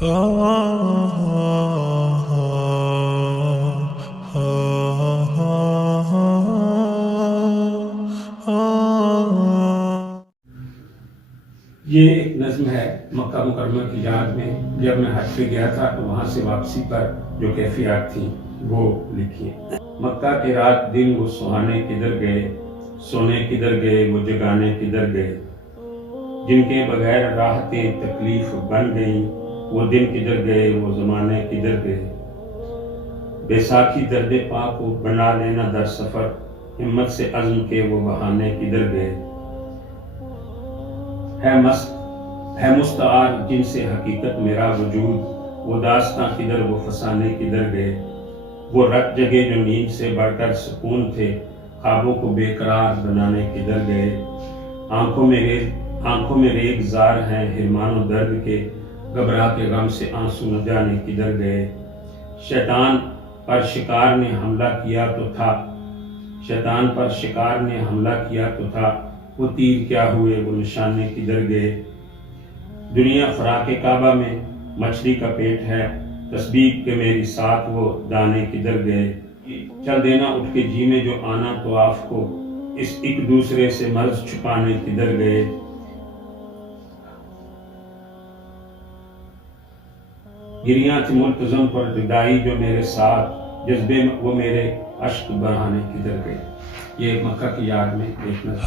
یہ ایک نظم ہے مکہ مکرمہ کی یاد میں، جب میں حج پہ گیا تھا تو وہاں سے واپسی پر جو کیفیات تھیں وہ لکھی۔ مکہ کے رات دن وہ سہانے کدھر گئے، سونے کدھر گئے، وہ جگانے کدھر گئے، جن کے بغیر راحتیں تکلیف بن گئیں، وہ دن کدھر گئے، وہ زمانے کدھر گئے۔ بیساکھی درد پا کو بنا لینا در سفر، ہمت سے عزم کے وہ بہانے کدھر گئے۔ ہے مستعار جن سے حقیقت میرا وجود، وہ داستاں کدھر، وہ فسانے کدھر گئے۔ وہ رت جگے جو نیند سے بڑھ کر سکون تھے، خوابوں کو بے قرار بنانے کدھر گئے۔ آنکھوں میں ریگ زار ہیں حرمان و درد کے، گھبرا کے غم سے آنسو نہ جانے کدھر گئے۔ شیطان پر شکار نے حملہ کیا تو تھا، وہ تیر کیا ہوئے، وہ نشانے کدھر گئے۔ دنیا فراق کعبہ میں مچھلی کا پیٹ ہے، تسبیح کے میری ساتھ وہ دانے کدھر گئے۔ چل دینا اٹھ کے جی میں جو آنا طواف کو، اس ایک دوسرے سے مرض چھپانے کدھر گئے۔ گریاں تھی ملتزم پر جدائی جو میرے ساتھ، جذبے میں وہ میرے اشک بہانے کدھر گئے۔ یہ مکہ کی یاد میں ایک نظم۔